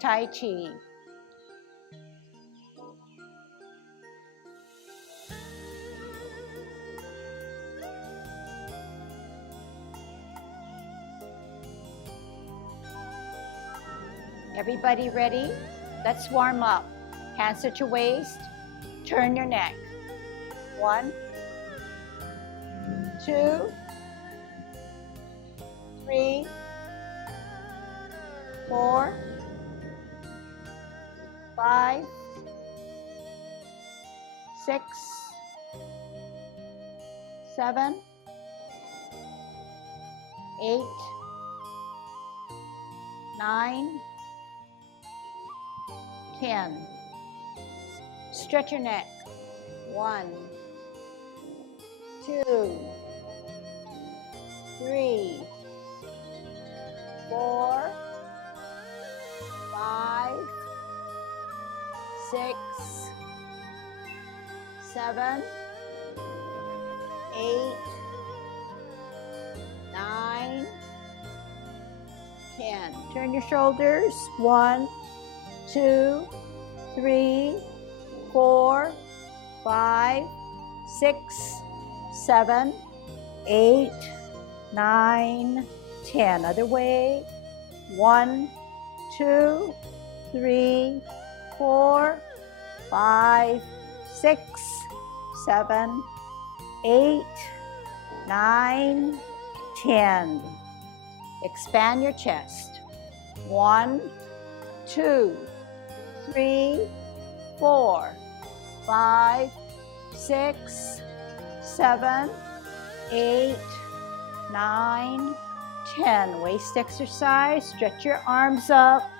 Tai Chi. Everybody ready? Let's warm up. Hands at your waist. Turn your neck. 1, 2, 3, 4, 5, 6, 7, 8, 9, 10. Stretch your neck. 1, 2, 3, 4, 5, 6, 7, 8, 9, 10. Turn your shoulders. 1, 2, 3, 4, 5, 6, 7, 8, 9, 10. Other way. 1, 2, 3, 4, 5, 6, 7, 8, 9, 10. Expand your chest. 1, 2, 3, 4, 5, 6, 7, 8, 9, 10. Waist exercise. Stretch your arms up.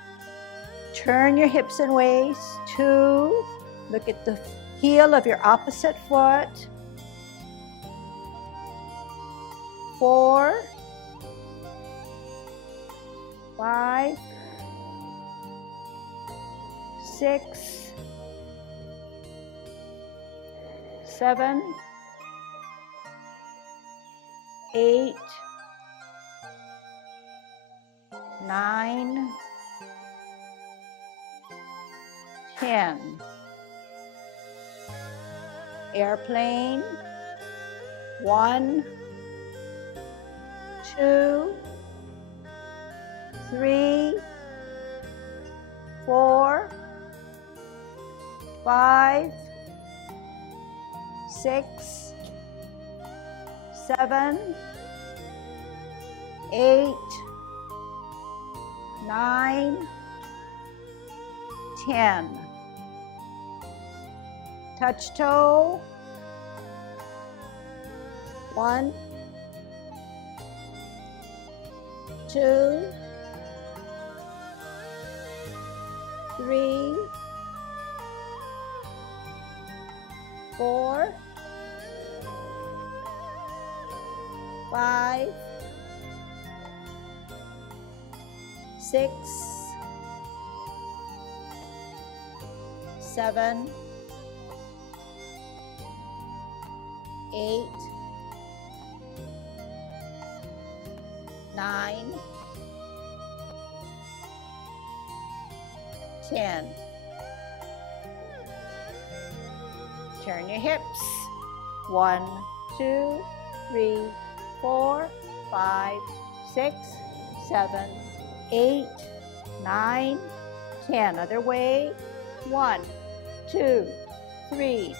Turn your hips and waist. 2. Look at the heel of your opposite foot. 4, 5, 6, 7, 8, 9, 10. Airplane. 1, 2, 3, 4, 5, 6, 7, 8, 9, 10. Touch toe. 1, 2, 3, 4, 5, 6, 7, 8, 9, 10. Turn your hips. 1, 2, 3, 4, 5, 6, 7, 8, 9, 10. Other way. 1, 2, 3,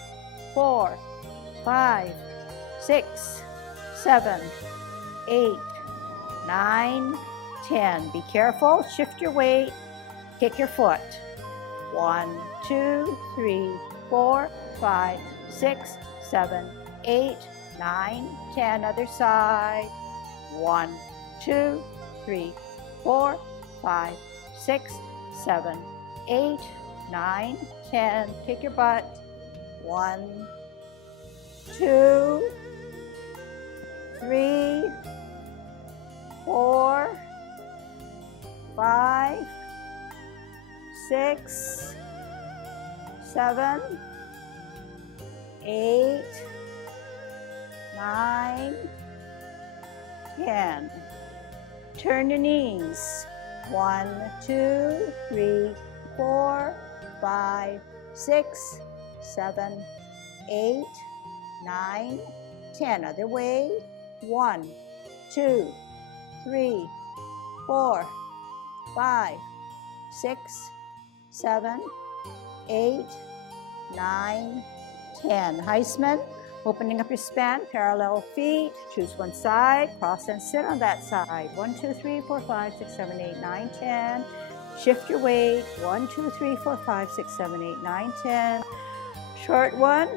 4, 5, 6, 7, 8, 9, 10. Be careful. Shift your weight. Kick your foot. 1, 2, 3, 4, 5, 6, 7, 8, 9, 10. Other side. 1, 2, 3, 4, 5, 6, 7, 8, 9, 10. Kick your butt. 1, 2, 3, 4, 5, 6, 7, 8, 9, 10. Turn your knees. 1, 2, 3, 4, 5, 6, 7, 8, 9, 10. Other way. 1, 2, 3, 4, 5, 6, 7, 8, 9, 10. Heisman, opening up your span, parallel feet, choose one side, cross and sit on that side. 1, 2, 3, 4, 5, 6, 7, 8, 9, 10. Shift your weight. 1, 2, 3, 4, 5, 6, 7, 8, 9, 10. Short one.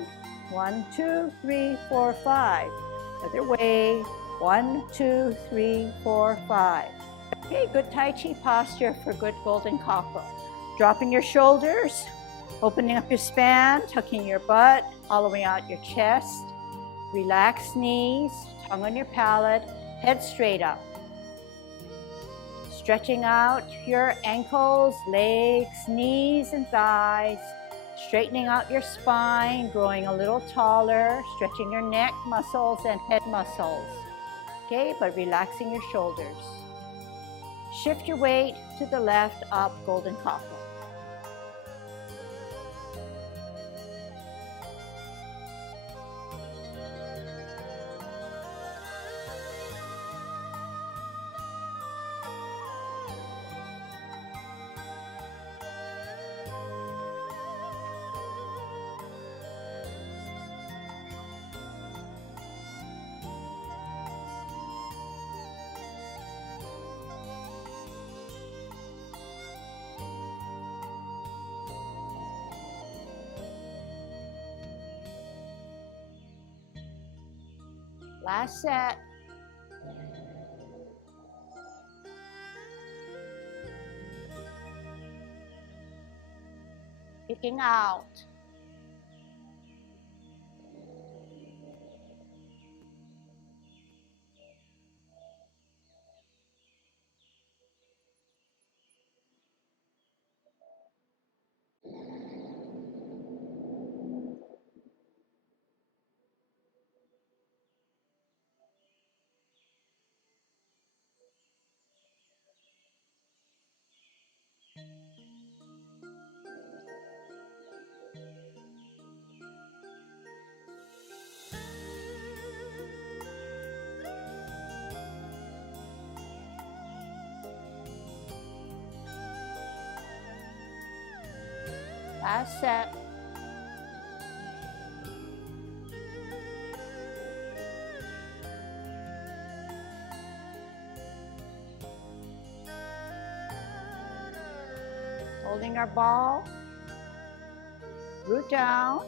1, 2, 3, 4, 5. Other way. 1, 2, 3, 4, 5. Okay, good Tai Chi posture for good golden cockerel. Dropping your shoulders, opening up your span, tucking your butt, hollowing out your chest. Relax knees, tongue on your palate, head straight up. Stretching out your ankles, legs, knees, and thighs. Straightening out your spine, growing a little taller, stretching your neck muscles and head muscles. Okay, but relaxing your shoulders. Shift your weight to the left, up, golden cockerel. Last set. Kicking out. Last set. Holding our ball. Root down.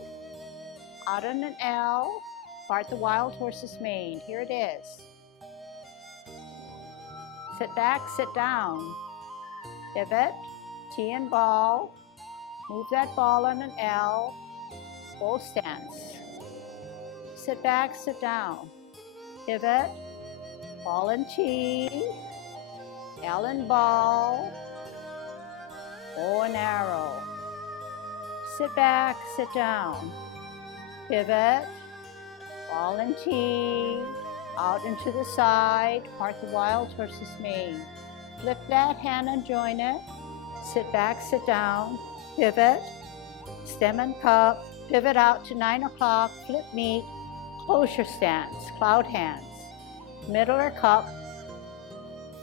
Out on an L. Part the wild horse's mane. Here it is. Sit back, sit down. Pivot. T and ball. Move that ball on an L, bow stance. Sit back, sit down. Pivot, ball and T, L and ball, bow and arrow. Sit back, sit down. Pivot, ball and T, out into the side, part the wild horse's mane. Flip that hand and join it. Sit back, sit down. Pivot, stem and cup, pivot out to 9 o'clock, flip meet, close your stance, cloud hands, middle or cup,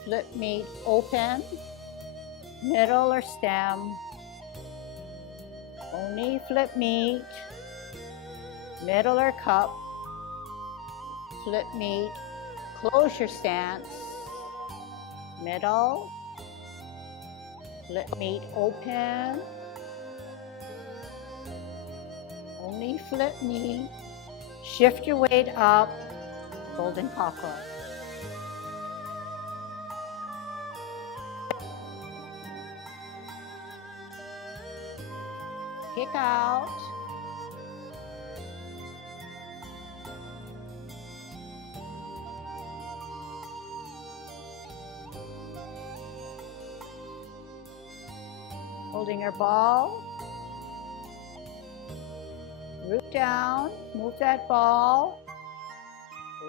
flip meet, open, middle or stem, only flip meet, middle or cup, flip meet, close your stance, middle, flip meet, open, only flip knee, shift your weight up, golden cockerel. Kick out. Holding your ball. Root down, move that ball,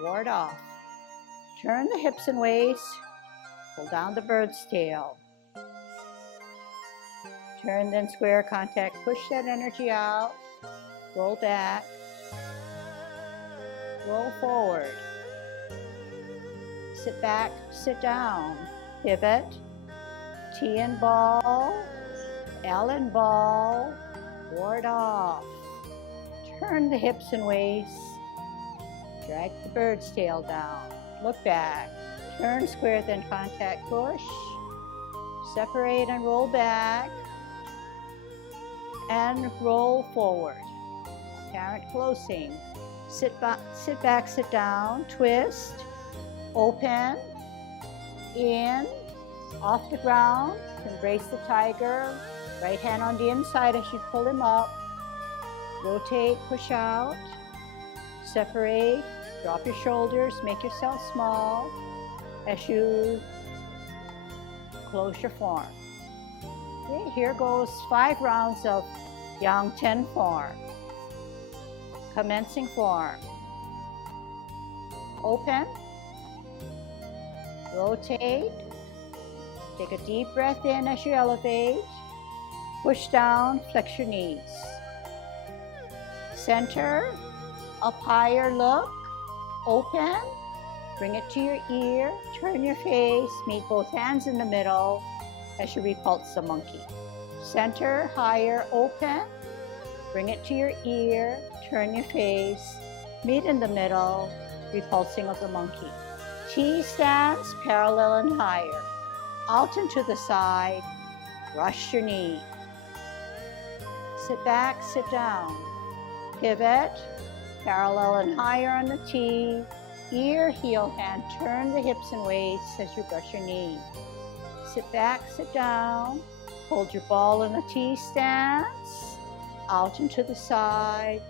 ward off. Turn the hips and waist, pull down the bird's tail. Turn, then square contact. Push that energy out. Roll back. Roll forward. Sit back, sit down. Pivot. T and ball. L and ball. Ward off. Turn the hips and waist. Drag the bird's tail down. Look back. Turn square, then contact. Push. Separate and roll back. And roll forward. Parent closing. Sit back, sit down. Twist. Open. In. Off the ground. Embrace the tiger. Right hand on the inside as you pull him up. Rotate, push out. Separate. Drop your shoulders. Make yourself small as you close your form. Okay, here goes 5 rounds of Yang 10 form. Commencing form. Open. Rotate. Take a deep breath in as you elevate. Push down, flex your knees. Center, up higher, look. Open. Bring it to your ear. Turn your face. Meet both hands in the middle as you repulse the monkey. Center, higher, open. Bring it to your ear. Turn your face. Meet in the middle, repulsing of the monkey. T stance, parallel and higher. Out and to the side. Brush your knee. Sit back, sit down. Pivot, parallel and higher on the T. Ear, heel, hand. Turn the hips and waist as you brush your knee. Sit back, sit down. Hold your ball in the T stance. Out and to the side.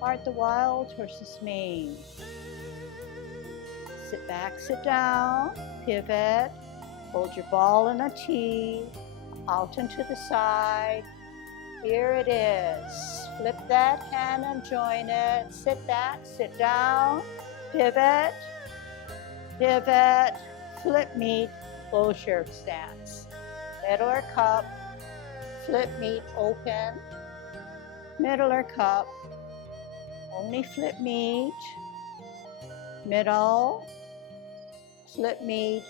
Part the wild horse's mane. Sit back, sit down. Pivot. Hold your ball in a T. Out and to the side. Here it is. Flip that hand and join it. Sit back, sit down. Pivot. Pivot. Flip meet. Close your stance. Middle or cup. Flip meet. Open. Middle or cup. Only flip meet. Middle. Flip meet.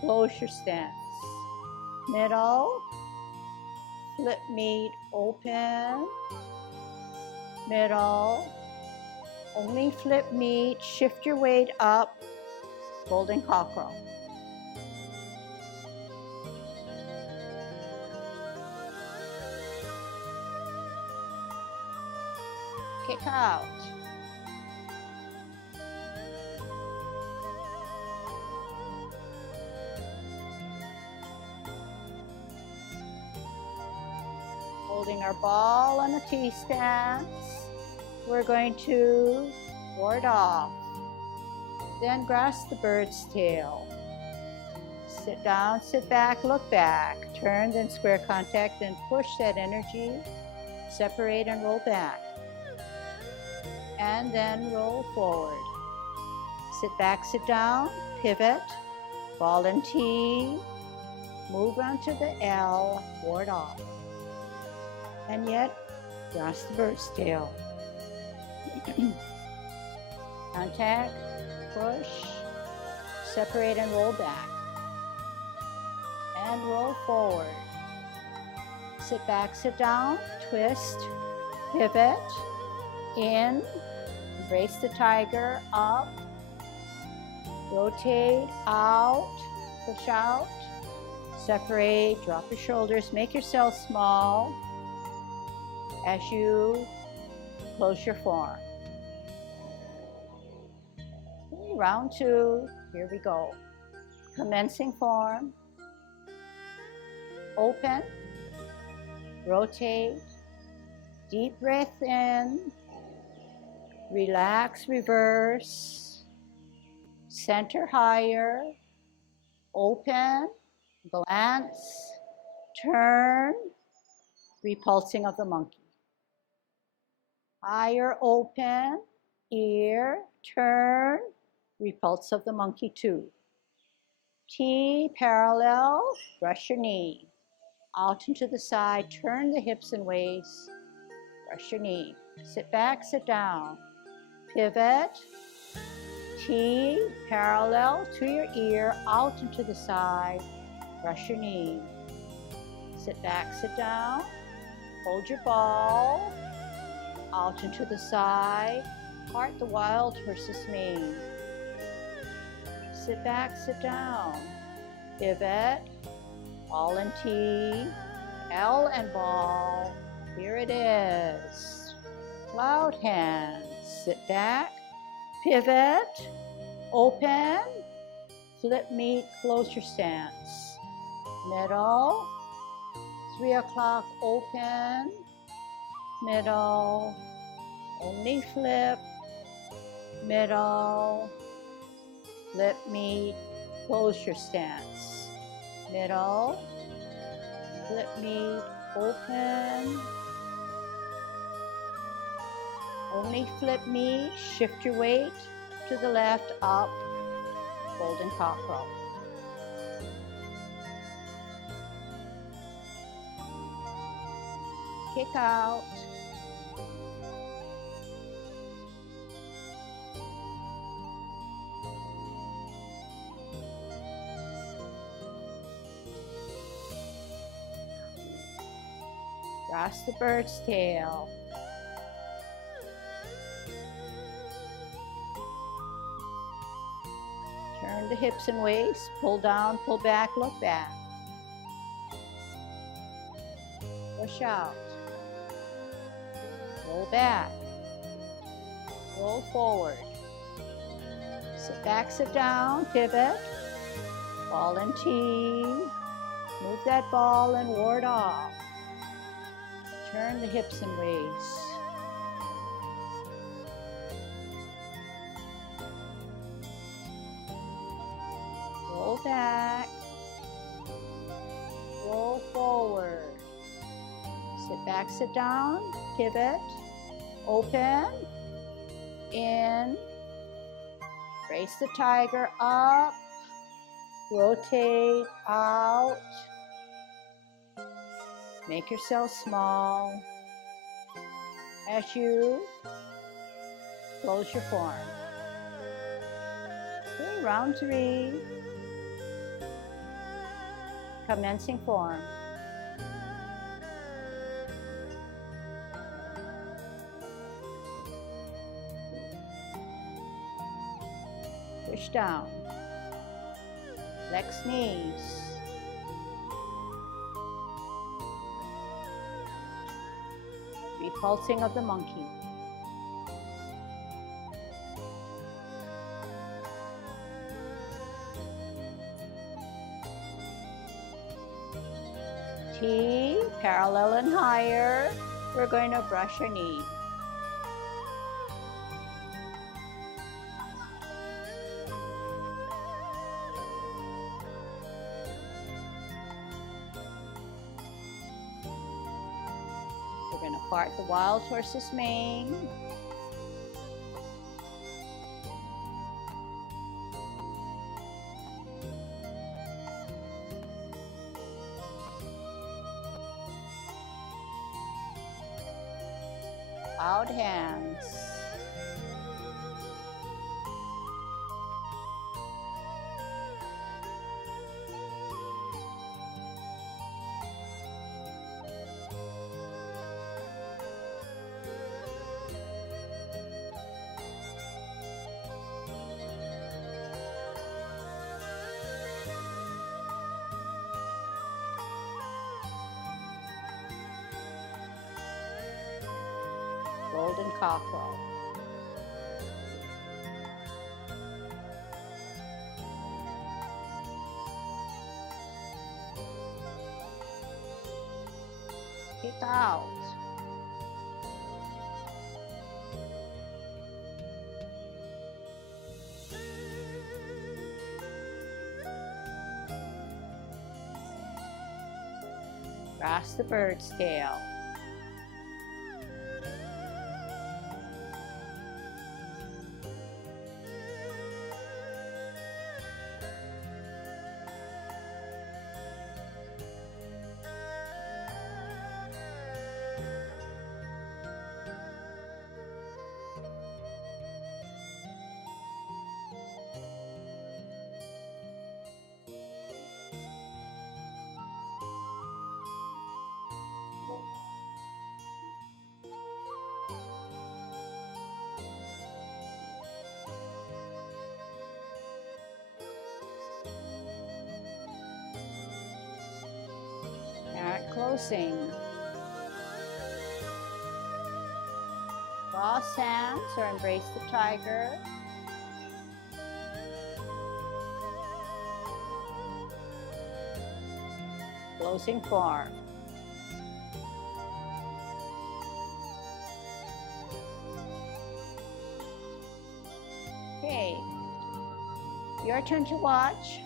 Close your stance. Middle. Flip meet. Open. Middle. Only flip meet. Shift your weight up. Golden cockerel. Kick out. Holding our ball on a T stance. We're going to ward off. Then grasp the bird's tail. Sit down, sit back, look back. Turn, then square contact, then push that energy. Separate and roll back. And then roll forward. Sit back, sit down, pivot, ball and T. Move on to the L, ward off. And yet, grasp the bird's tail. Contact, push, separate and roll back. And roll forward. Sit back, sit down, twist, pivot, in, embrace the tiger, up, rotate, out, push out, separate, drop your shoulders, make yourself small as you close your form. Okay, round 2, here we go. Commencing form, open, rotate, deep breath in, relax, reverse, center higher, open, glance, turn, repulsing of the monkey. Higher, open, ear, turn, repulse of the monkey 2. T parallel, brush your knee. Out and to the side, turn the hips and waist, brush your knee. Sit back, sit down. Pivot, T parallel to your ear, out and to the side, brush your knee. Sit back, sit down. Hold your ball, out and to the side, part the wild horse's mane. Sit back, sit down. Pivot, ball and T, L and ball. Here it is. Cloud hands. Sit back, pivot, open, flip meet, close your stance. Middle, 3 o'clock, open, middle, only flip, middle, flip meet, close your stance. Middle, flip meet, open, only flip meet, shift your weight to the left, up, golden cockerel. Kick out. Cross the bird's tail. Turn the hips and waist, pull down, pull back, look back. Push out. Roll back. Roll forward. Sit back, sit down, pivot. Ball and T. Move that ball and ward off. Turn the hips and waist. Roll back. Roll forward. Sit back, sit down, pivot, open, in, brace the tiger up, rotate out, make yourself small as you close your form. Okay, round 3, commencing form. Push down, flex knees, repulsing of the monkey. T, parallel and higher, we're going to brush your knee. We're going to part the wild horse's mane. Out hands. Golden cockerel. Kick out. Grasp the bird's tail. closing. Cross hands or embrace the tiger. Closing form. Okay, your turn to watch.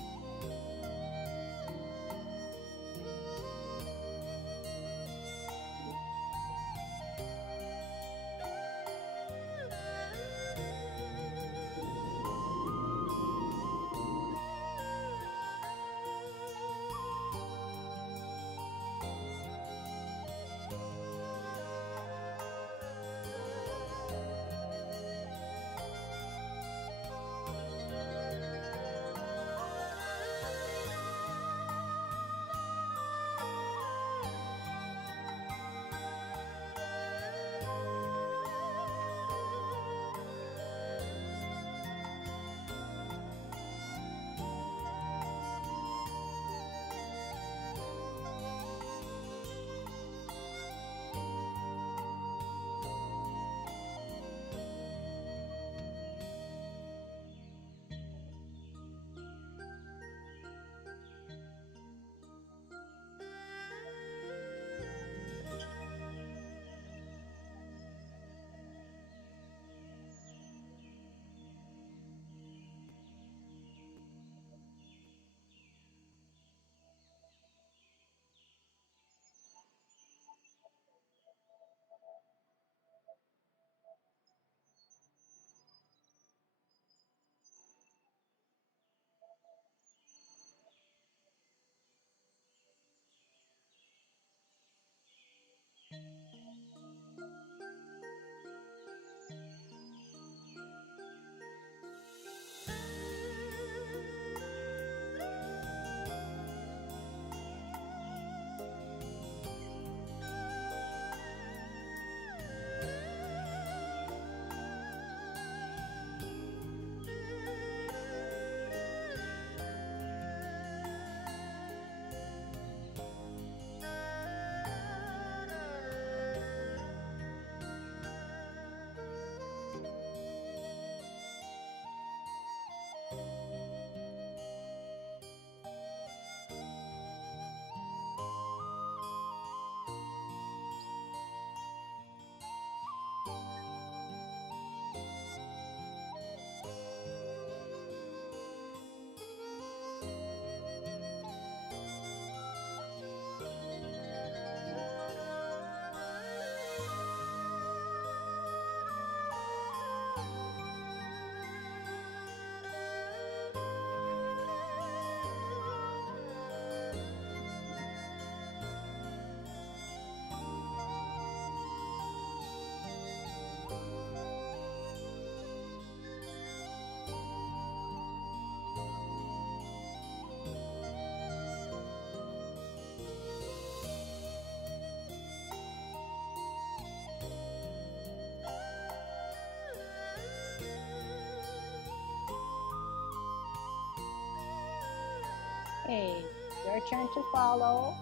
Okay, your turn to follow.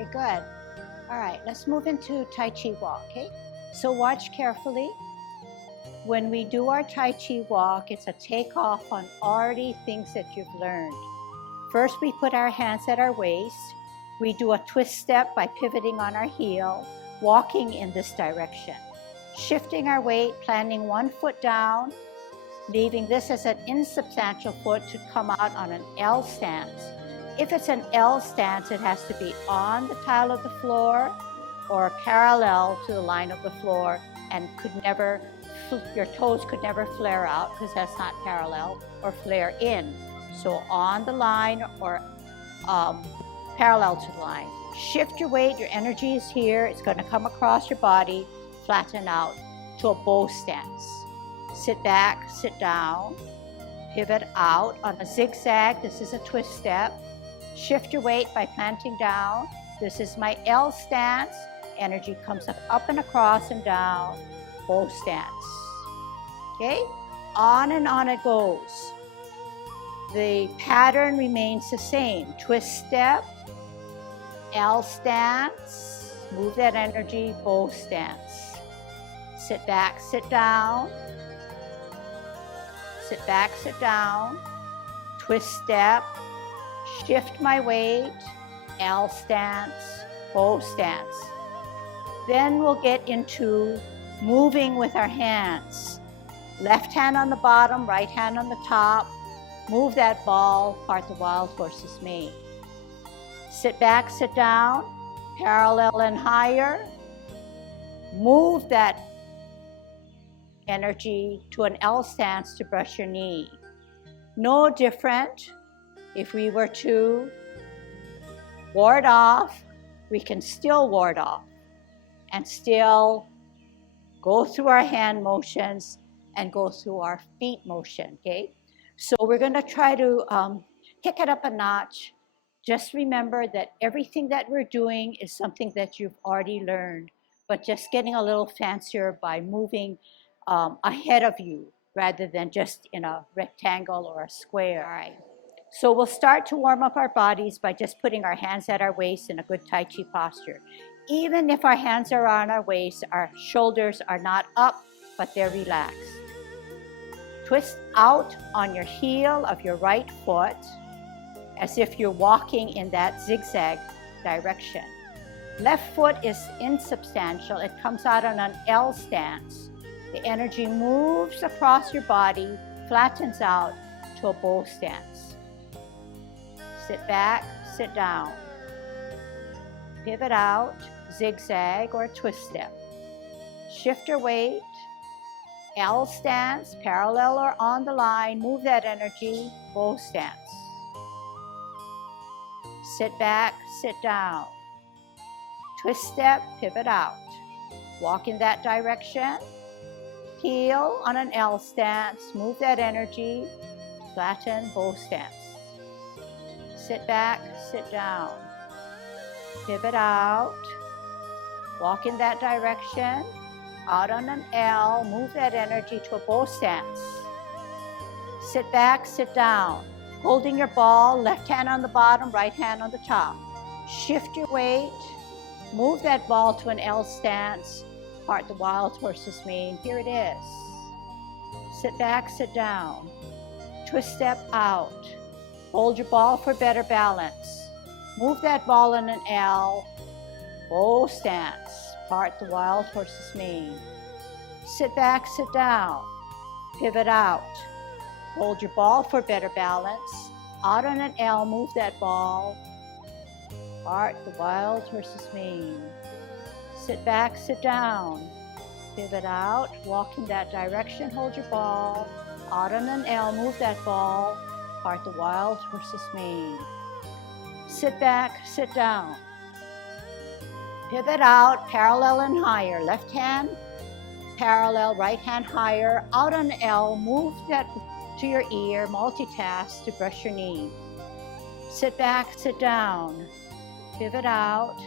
Very good. All right, let's move into Tai Chi walk, okay? So watch carefully. When we do our Tai Chi walk, it's a takeoff on already things that you've learned. First, we put our hands at our waist. We do a twist step by pivoting on our heel, walking in this direction. Shifting our weight, planting one foot down, leaving this as an insubstantial foot to come out on an L stance. If it's an L stance, it has to be on the tile of the floor or parallel to the line of the floor, and your toes could never flare out because that's not parallel, or flare in. So on the line or parallel to the line. Shift your weight, your energy is here. It's going to come across your body, flatten out to a bow stance. Sit back, sit down, pivot out on a zigzag. This is a twist step. Shift your weight by planting down. This is my L stance. Energy comes up and across and down, bow stance. Okay, on and on it goes. The pattern remains the same. Twist step, L stance, move that energy, bow stance. Sit back, sit down. Sit back, sit down. Twist step, shift my weight, L stance, bow stance. Then we'll get into moving with our hands. Left hand on the bottom, right hand on the top. Move that ball, part the wild horse's mane. Sit back, sit down, parallel and higher. Move that energy to an L stance to brush your knee. No different. If we were to ward off, we can still ward off and still go through our hand motions and go through our feet motion, okay? So we're going to try to kick it up a notch. Just remember that everything that we're doing is something that you've already learned, but just getting a little fancier by moving ahead of you rather than just in a rectangle or a square. All right. So we'll start to warm up our bodies by just putting our hands at our waist in a good Tai Chi posture. Even if our hands are on our waist, our shoulders are not up, but they're relaxed. Twist out on your heel of your right foot as if you're walking in that zigzag direction. Left foot is insubstantial. It comes out on an L stance. The energy moves across your body, flattens out to a bow stance. Sit back, sit down. Pivot out, zigzag or twist step. Shift your weight, L stance, parallel or on the line, move that energy, bow stance. Sit back, sit down. Twist step, pivot out. Walk in that direction. Heel on an L stance, move that energy, flatten, bow stance. Sit back, sit down. Pivot out. Walk in that direction. Out on an L, move that energy to a bow stance. Sit back, sit down. Holding your ball, left hand on the bottom, right hand on the top. Shift your weight. Move that ball to an L stance. Part the wild horse's mane. Here it is. Sit back, sit down. Twist step out. Hold your ball for better balance. Move that ball in an L. Bow stance. Part the wild horse's mane. Sit back, sit down. Pivot out. Hold your ball for better balance. Out on an L, move that ball. Part the wild horse's mane. Sit back, sit down. Pivot out, walk in that direction, hold your ball. Out on an L, move that ball. Part the wild horse's mane. Sit back, sit down. Pivot out, parallel and higher. Left hand, parallel, right hand higher. Out on L, move that to your ear, multitask to brush your knee. Sit back, sit down. Pivot out,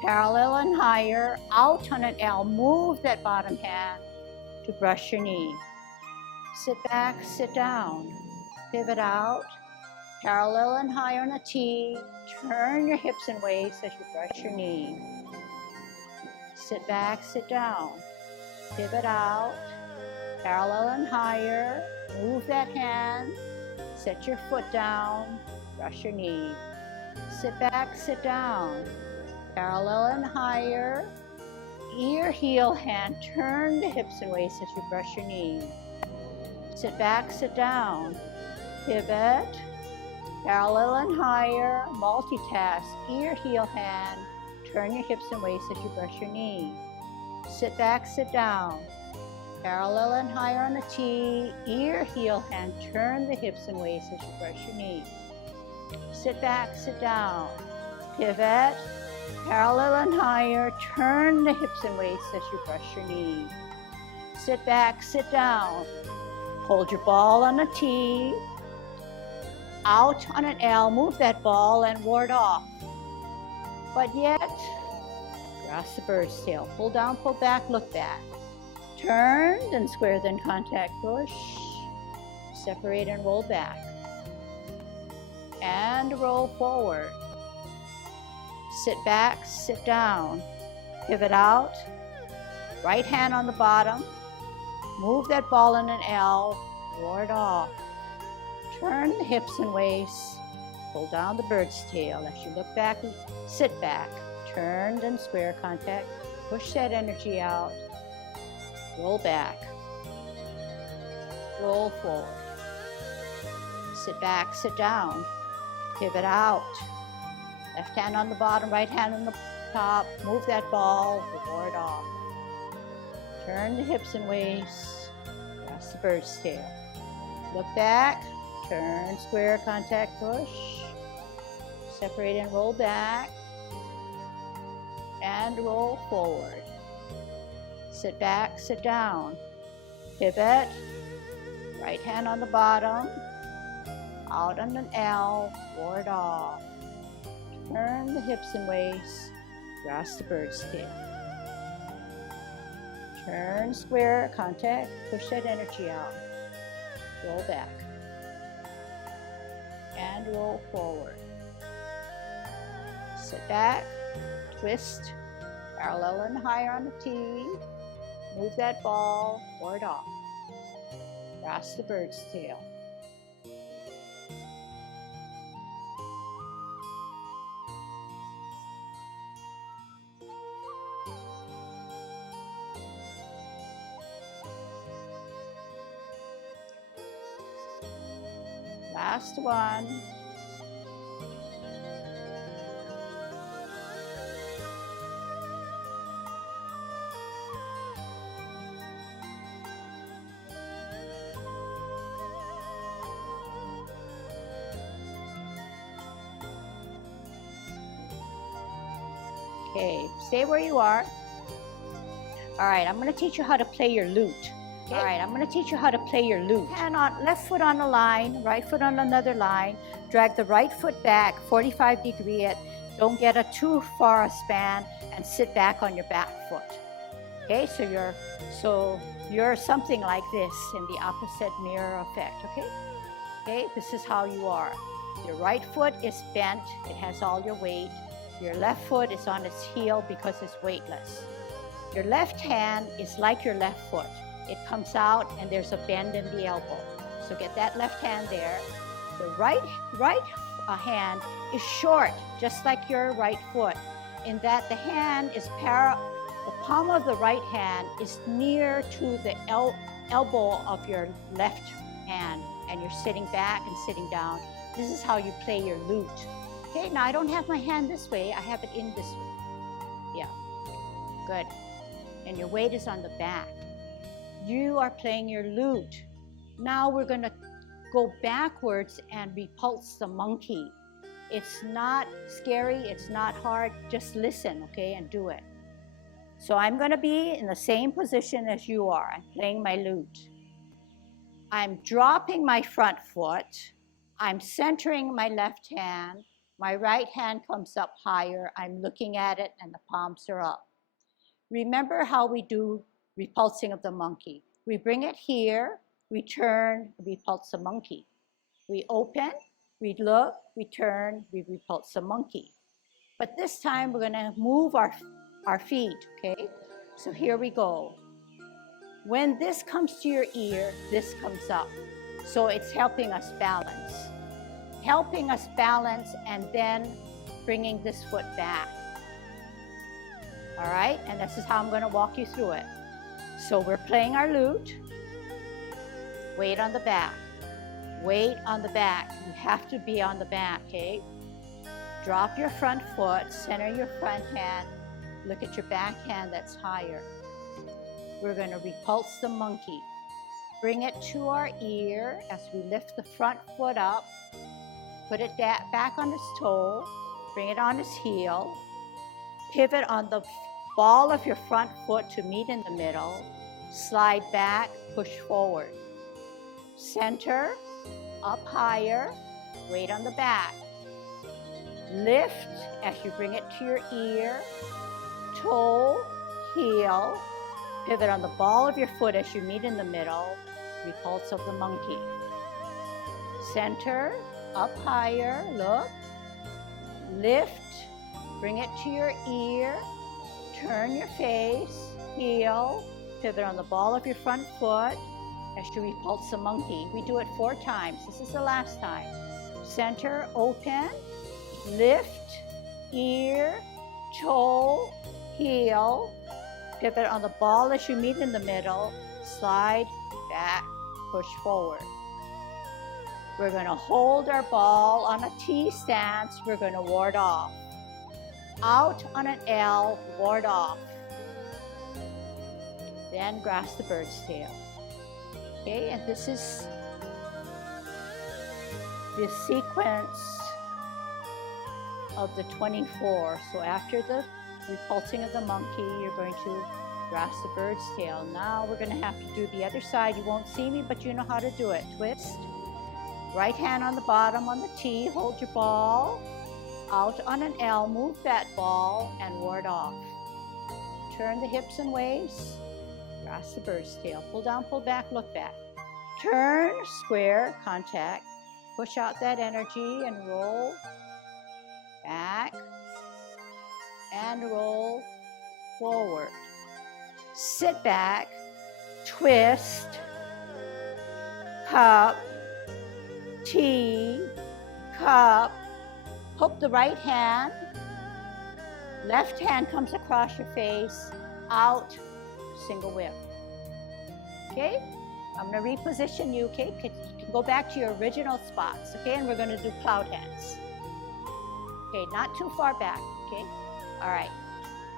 parallel and higher. Out on an L, move that bottom hand to brush your knee. Sit back, sit down. Pivot out, Parallel and higher on a T. Turn your hips and waist as you brush your knee. Sit back, sit down. Pivot out. Parallel and higher. Move that hand. Set your foot down. Brush your knee. Sit back, sit down. Parallel and higher. Ear, heel, hand. Turn the hips and waist as you brush your knee. Sit back, sit down. Pivot. Parallel and higher. Multitask. Ear, heel, hand. Turn your hips and waist as you brush your knee. Sit back, sit down. Parallel and higher on a T. Ear, heel, hand. Turn the hips and waist as you brush your knee. Sit back, sit down. Pivot. Parallel and higher. Turn the hips and waist as you brush your knee. Sit back, sit down. Hold your ball on a T. Out on an L. Move that ball and ward off. But yet, grasp the bird's tail. Pull down, pull back, look back. Turn, then square, then contact push. Separate and roll back. And roll forward. Sit back, sit down. Pivot out. Right hand on the bottom. Move that ball in an L. Ward off. Turn the hips and waist. Pull down the bird's tail. As you look back, sit back. Turn and square contact. Push that energy out. Roll back. Roll forward. Sit back, sit down. Pivot out. Left hand on the bottom, right hand on the top. Move that ball. Ward off. Turn the hips and waist. Grasp the bird's tail. Look back. Turn, square, contact, push. Separate and roll back. And roll forward. Sit back, sit down. Pivot. Right hand on the bottom. Out on an L. Ward off. Turn the hips and waist. Grasp the bird's tail. Turn, square, contact. Push that energy out. Roll back. And roll forward. Sit back, twist, parallel and higher on the T. Move that ball, ward off. Grasp the bird's tail. Last one. Okay, stay where you are. All right, I'm going to teach you how to play your lute. Okay? All right, I'm going to teach you how to play your lute. Hand on, left foot on a line, right foot on another line. Drag the right foot back, 45 degree it. Don't get a too far a span, and sit back on your back foot. Okay, so you're something like this in the opposite mirror effect. Okay, okay, this is how you are. Your right foot is bent; it has all your weight. Your left foot is on its heel because it's weightless. Your left hand is like your left foot. It comes out and there's a bend in the elbow. So get that left hand there. The right hand is short, just like your right foot, in that the hand is the palm of the right hand is near to the elbow of your left hand, and you're sitting back and sitting down. This is how you play your lute. Okay, now I don't have my hand this way, I have it in this way. Yeah, good. And your weight is on the back. You are playing your lute. Now we're gonna go backwards and repulse the monkey. It's not scary, it's not hard, just listen, okay, and do it. So I'm gonna be in the same position as you are. I'm playing my lute. I'm dropping my front foot. I'm centering my left hand. My right hand comes up higher. I'm looking at it and the palms are up. Remember how we do repulsing of the monkey. We bring it here, we turn, repulse the monkey. We open, We look, we turn, we repulse the monkey. But this time we're gonna move our feet, okay? So here we go. When this comes to your ear, this comes up. So it's helping us balance. Helping us balance and then bringing this foot back. All right, and this is how I'm gonna walk you through it. So we're playing our lute. Weight on the back. Weight on the back. You have to be on the back, okay? Drop your front foot, center your front hand, look at your back hand that's higher. We're going to repulse the monkey. Bring it to our ear as we lift the front foot up, put it back on its toe, bring it on its heel, pivot on the ball of your front foot to meet in the middle, slide back, push forward. Center, up higher, weight on the back. Lift as you bring it to your ear, toe, heel, pivot on the ball of your foot as you meet in the middle, repulse of the monkey. Center, up higher, look, lift, bring it to your ear, turn your face, heel, pivot on the ball of your front foot as you repulse the monkey. We do it 4 times. This is the last time. Center, open, lift, ear, toe, heel, pivot on the ball as you meet in the middle, slide back, push forward. We're going to hold our ball on a T stance. We're going to ward off. Out on an L, ward off. Then grasp the bird's tail. Okay, and this is the sequence of the 24. So after the repulsing of the monkey, you're going to grasp the bird's tail. Now we're going to have to do the other side. You won't see me, but you know how to do it. Twist. Right hand on the bottom on the T. Hold your ball. Out on an L. Move that ball and ward off. Turn the hips and waist. Grasp the bird's tail. Pull down, pull back, look back. Turn, square, contact. Push out that energy and roll back and roll forward. Sit back, twist, cup, T, cup, hook the right hand, left hand comes across your face, out, single whip. Okay? I'm going to reposition you, okay? You can go back to your original spots, okay? And we're going to do cloud hands. Okay, not too far back, okay? All right.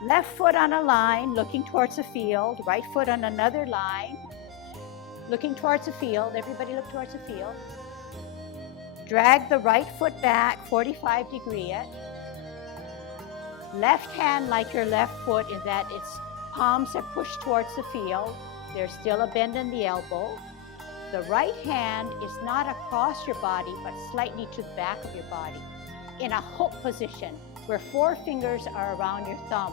Left foot on a line, looking towards the field. Right foot on another line, looking towards the field. Everybody look towards the field. Drag the right foot back, 45 degree it. Left hand like your left foot in that its palms are pushed towards the field. There's still a bend in the elbow. The right hand is not across your body, but slightly to the back of your body in a hook position where 4 fingers are around your thumb.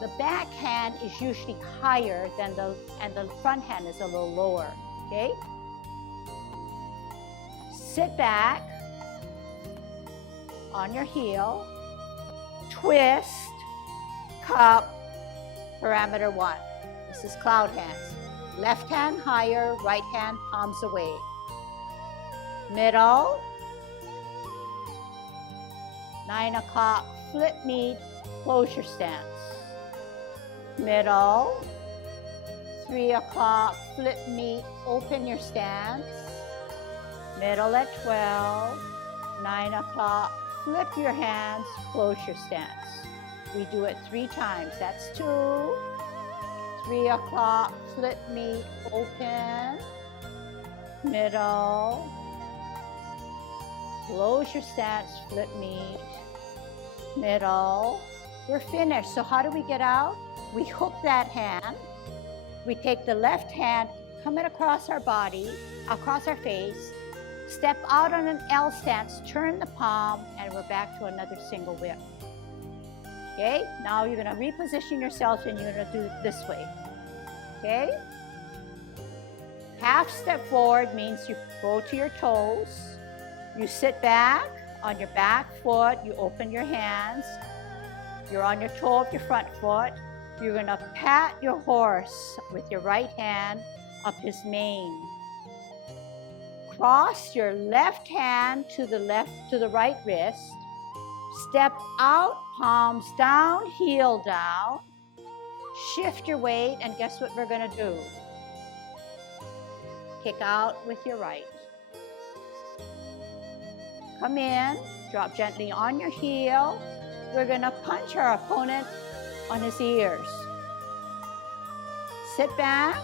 The back hand is usually higher than and the front hand is a little lower, okay? Sit back on your heel, twist, cup, parameter 1. This is cloud hands. Left hand higher, right hand palms away. Middle, 9 o'clock, flip meet, close your stance. Middle, 3 o'clock, flip meet, open your stance. Middle at 12, 9 o'clock, flip your hands, close your stance. We do it 3 times. That's 2. 3 o'clock, flip meet, open, middle, close your stance, flip meet, middle. We're finished. So how do we get out? We hook that hand. We take the left hand, come it across our body, across our face, step out on an L stance, turn the palm, and we're back to another single whip. Okay, now you're going to reposition yourself and you're going to do it this way. Okay? Half step forward means you go to your toes, You sit back on your back foot, you open your hands, you're on your toe of your front foot. You're gonna pat your horse with your right hand up his mane. Cross your left hand to the right wrist. Step out, palms down, heel down. Shift your weight, and guess what we're gonna do? Kick out with your right. Come in, drop gently on your heel. We're gonna punch our opponent on his ears. Sit back,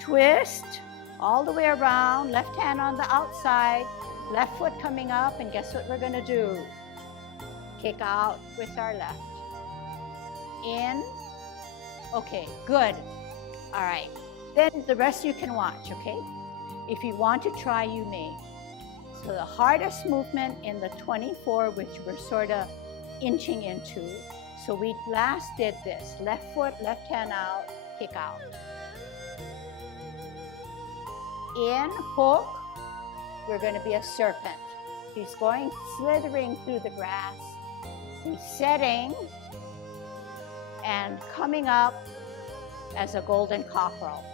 twist all the way around, left hand on the outside, left foot coming up, and guess what we're gonna do? Kick out with our left. In. Okay, good. All right. Then the rest you can watch, okay? If you want to try, you may. So the hardest movement in the 24, which we're sort of inching into. So we last did this. Left foot, left hand out, kick out. In, hook, we're going to be a serpent. He's going slithering through the grass. He's setting and coming up as a golden cockerel.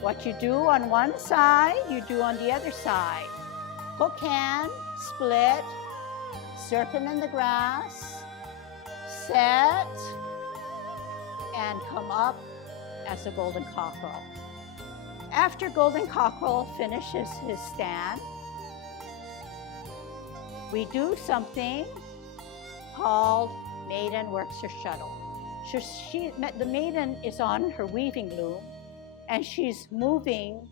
What you do on one side, you do on the other side. Hook hand, split, serpent in the grass, set, and come up as a golden cockerel. After golden cockerel finishes his stand, we do something called maiden works her shuttle. The maiden is on her weaving loom, and she's moving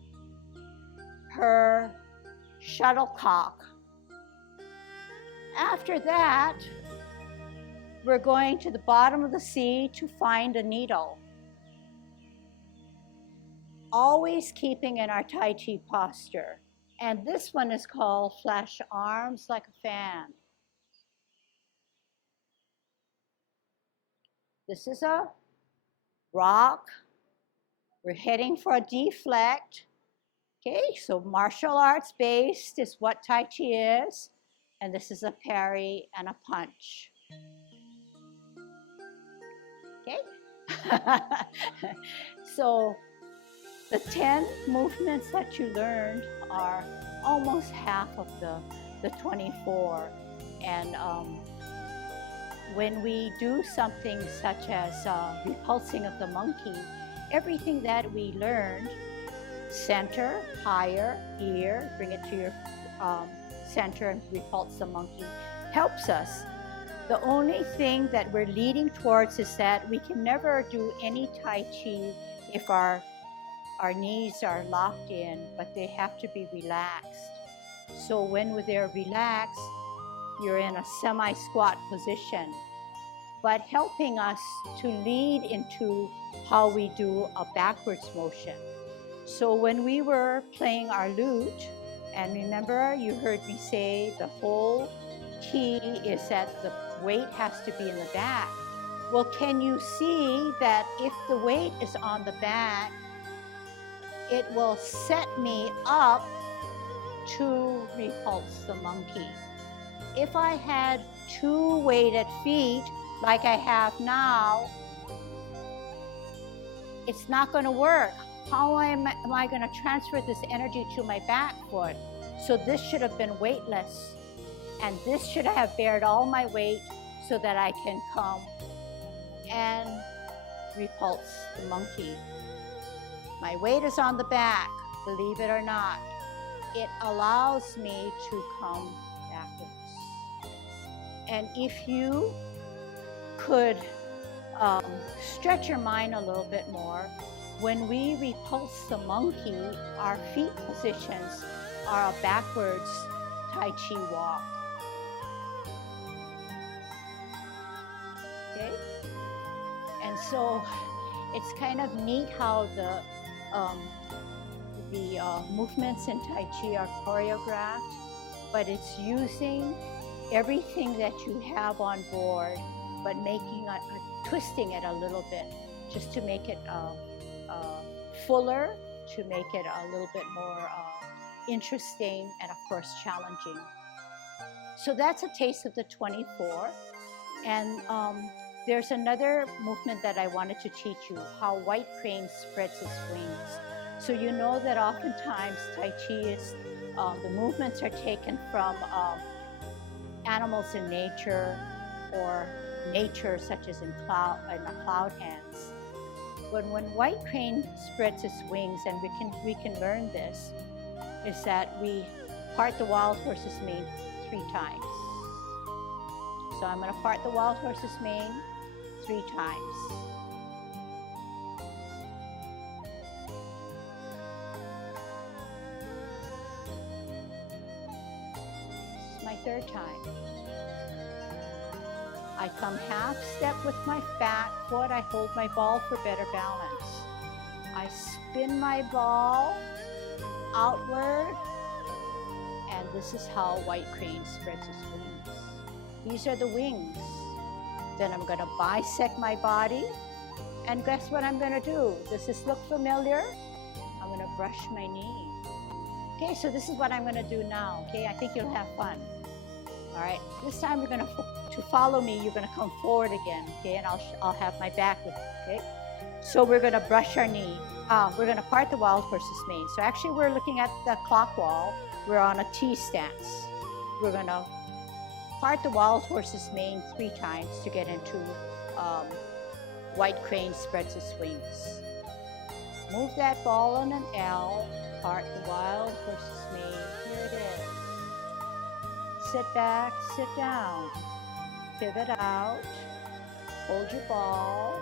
her shuttlecock. After that, we're going to the bottom of the sea to find a needle. Always keeping in our Tai Chi posture. And this one is called flash arms like a fan. This is a rock. We're heading for a deflect. Okay, so martial arts based is what Tai Chi is. And this is a parry and a punch. Okay? So the 10 movements that you learned are almost half of the 24. And when we do something such as repulsing of the monkey, everything that we learned, center, higher, ear, bring it to your center and repulse the monkey, helps us. The only thing that we're leading towards is that we can never do any Tai Chi if our knees are locked in, but they have to be relaxed. So when they're relaxed, you're in a semi-squat position, but helping us to lead into how we do a backwards motion. So when we were playing our lute, and remember, you heard me say the whole key is that the weight has to be in the back. Well, can you see that if the weight is on the back, it will set me up to repulse the monkey. If I had 2 weighted feet, like I have now, it's not going to work. How am I going to transfer this energy to my back foot? So this should have been weightless. And this should have bared all my weight so that I can come and repulse the monkey. My weight is on the back, believe it or not. It allows me to come backwards. And if you could stretch your mind a little bit more, when we repulse the monkey, our feet positions are a backwards Tai Chi walk. Okay? And so it's kind of neat how the movements in Tai Chi are choreographed, but it's using everything that you have on board, but twisting it a little bit, just to make it fuller, to make it a little bit more interesting, and of course challenging. So that's a taste of the 24. And there's another movement that I wanted to teach you, how white crane spreads its wings. So you know that oftentimes Tai Chi is, the movements are taken from animals in nature or nature such as in the cloud hands. But when white crane spreads its wings, and we can learn this, is that we part the wild horse's mane 3 times. So I'm going to part the wild horse's mane 3 times. This is my 3rd time. I come half step with my back foot. I hold my ball for better balance. I spin my ball outward, and this is how white crane spreads its wings. These are the wings. Then I'm going to bisect my body, and guess what I'm going to do? Does this look familiar? I'm going to brush my knee. Okay, so this is what I'm going to do now. Okay, I think you'll have fun. All right, this time we're going to follow me. You're going to come forward again. Okay, and I'll have my back with you. Okay, so we're going to brush our knee. We're going to part the wild horse's mane. So actually, we're looking at the clock wall. We're on a T stance. We're going to part the wild horse's mane 3 times to get into white crane spreads its wings. Move that ball on an L, part the wild horse's mane. Here it is. Sit back, sit down, pivot out, hold your ball,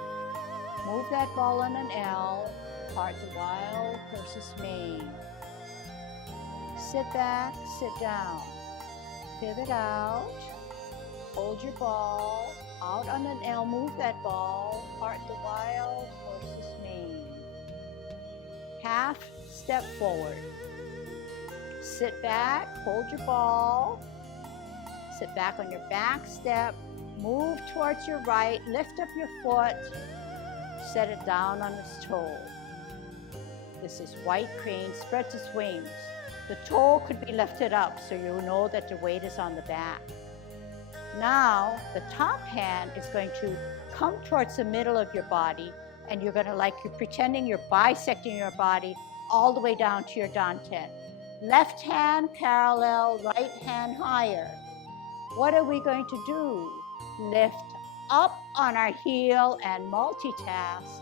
move that ball on an L, part the wild horse's mane. Sit back, sit down, pivot out, hold your ball, out on an L, move that ball, part the wild horse's mane. Half step forward. Sit back, hold your ball, sit back on your back step, move towards your right, lift up your foot, set it down on its toe. This is white crane, spreads its wings. The toe could be lifted up so you know that the weight is on the back. Now, the top hand is going to come towards the middle of your body, and you're going to, like you're pretending you're bisecting your body all the way down to your dantian. Left hand parallel, right hand higher. What are we going to do? Lift up on our heel and multitask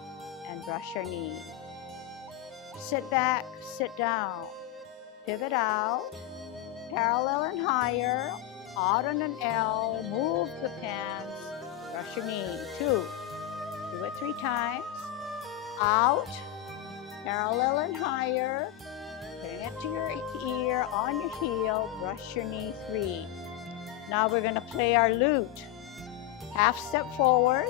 and brush our knee. Sit back, sit down, pivot out, parallel and higher, out on an L, move the pants, brush your knee. 2. Do it 3 times. Out, parallel and higher, bring it to your ear, on your heel, brush your knee. 3. Now we're going to play our lute. Half step forward,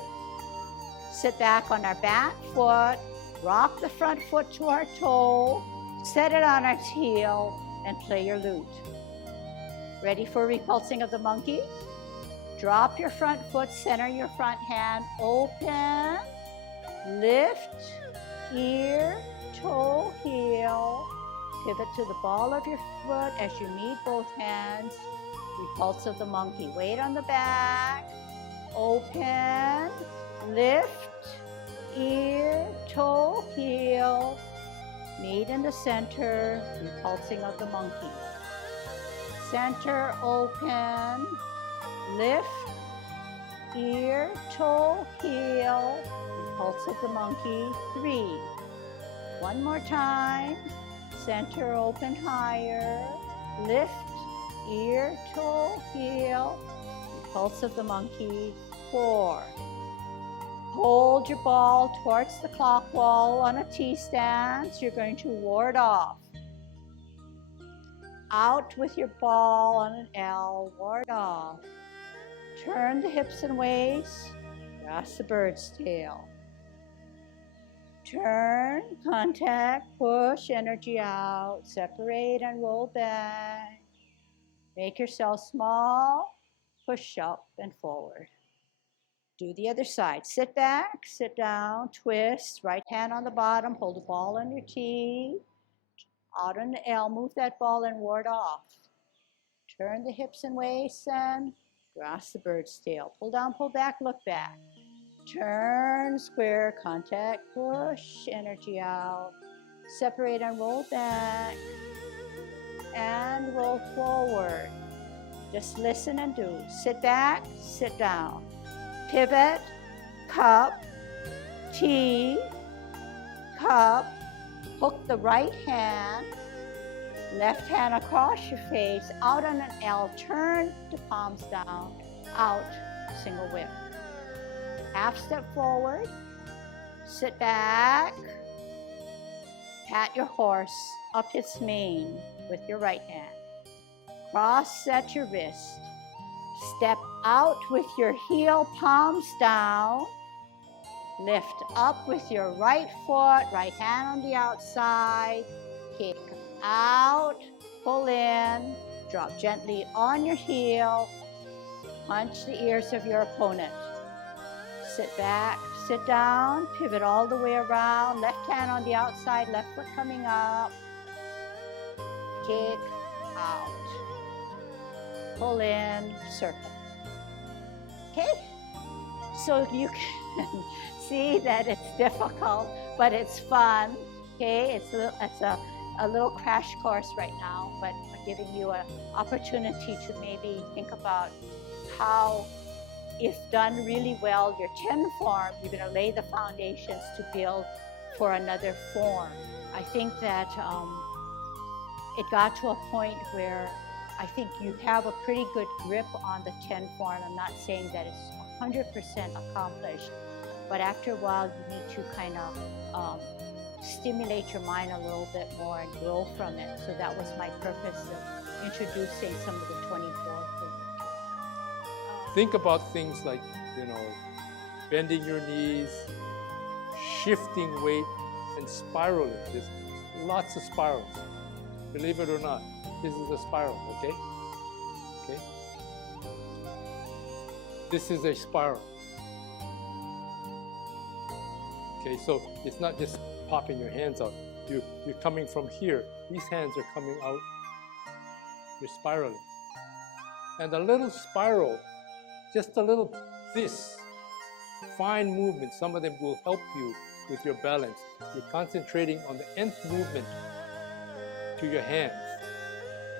sit back on our back foot, rock the front foot to our toe, set it on our heel, and play your lute. Ready for repulsing of the monkey? Drop your front foot, center your front hand, open, lift, ear, toe, heel, pivot to the ball of your foot as you meet both hands. Repulse of the monkey. Weight on the back, open, lift, ear, toe, heel, meet in the center, repulsing of the monkey. Center, open, lift, ear, toe, heel, repulse of the monkey. 3. One more time. Center, open, higher, lift, ear, toe, heel, repulse of the monkey. 4. Hold your ball towards the clock wall on a T stance. You're going to ward off. Out with your ball on an L, ward off. Turn the hips and waist, grasp the bird's tail. Turn, contact, push energy out, separate and roll back. Make yourself small, push up and forward. Do the other side. Sit back, sit down, twist, right hand on the bottom, hold the ball on your T. Out on the L, move that ball and ward off. Turn the hips and waist and grasp the bird's tail. Pull down, pull back, look back. Turn, square, contact, push, energy out. Separate and roll back. And roll forward. Just listen and do. Sit back, sit down. Pivot, cup, T, cup. Hook the right hand. Left hand across your face, out on an L, turn the palms down, out, single whip. Half step forward, sit back, pat your horse up its mane with your right hand. Cross at your wrist. Step out with your heel, palms down. Lift up with your right foot, right hand on the outside. Kick out, pull in, drop gently on your heel, punch the ears of your opponent. Sit back, sit down, pivot all the way around, left hand on the outside, left foot coming up, kick out, pull in, circle. Okay? So you can see that it's difficult, but it's fun. Okay? It's a little crash course right now, but giving you an opportunity to maybe think about how, if done really well, your 10 form, you're going to lay the foundations to build for another form. I think that it got to a point where I think you have a pretty good grip on the 10 form. I'm not saying that it's 100% accomplished, but after a while you need to kind of stimulate your mind a little bit more and grow from it. So that was my purpose of introducing some of the 24 things. Think about things like, bending your knees, shifting weight, and spiraling. There's lots of spirals. Believe it or not, this is a spiral, okay? Okay? This is a spiral. Okay, so it's not just popping your hands out. You're coming from here. These hands are coming out. You're spiraling. And a little spiral, just a little, this fine movement, some of them will help you with your balance. You're concentrating on the nth movement to your hands.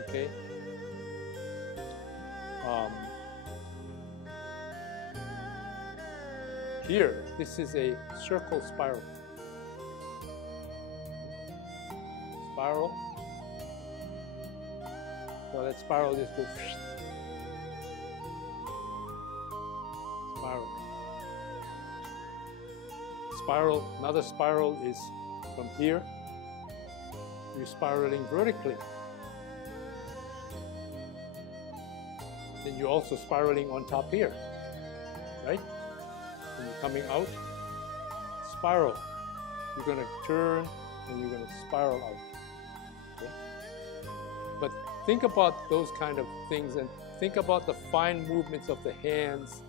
Okay? Here, this is a circle spiral. Spiral. So that spiral just goes. Spiral. Spiral. Another spiral is from here. You're spiraling vertically. Then you're also spiraling on top here, right? When you're coming out, spiral. You're going to turn and you're going to spiral out. Okay? But think about those kind of things and think about the fine movements of the hands.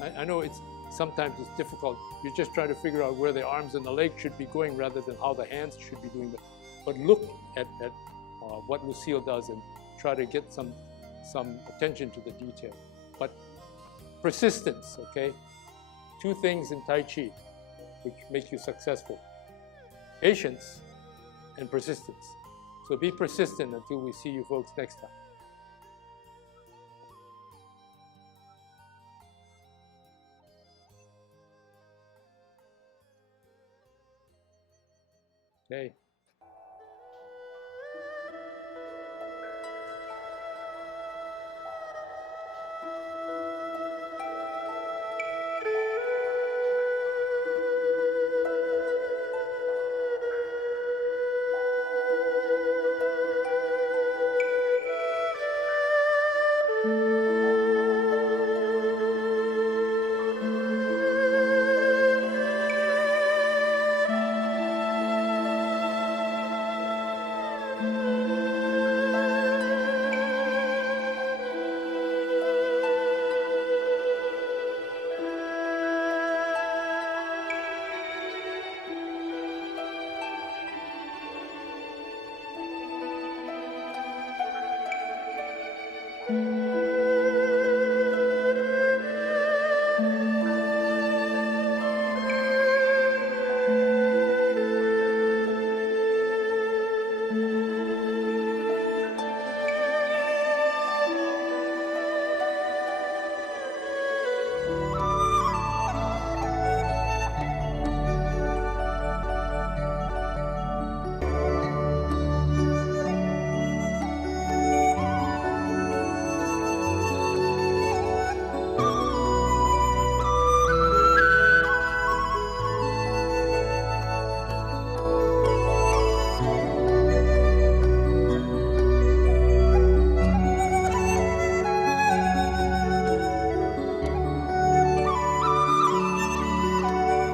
I know sometimes it's difficult. You're just trying to figure out where the arms and the legs should be going rather than how the hands should be doing it. But look at what Lucille does and try to get some attention to the detail. But persistence, okay? 2 things in Tai Chi which make you successful. Patience and persistence. So be persistent until we see you folks next time. Okay. Good.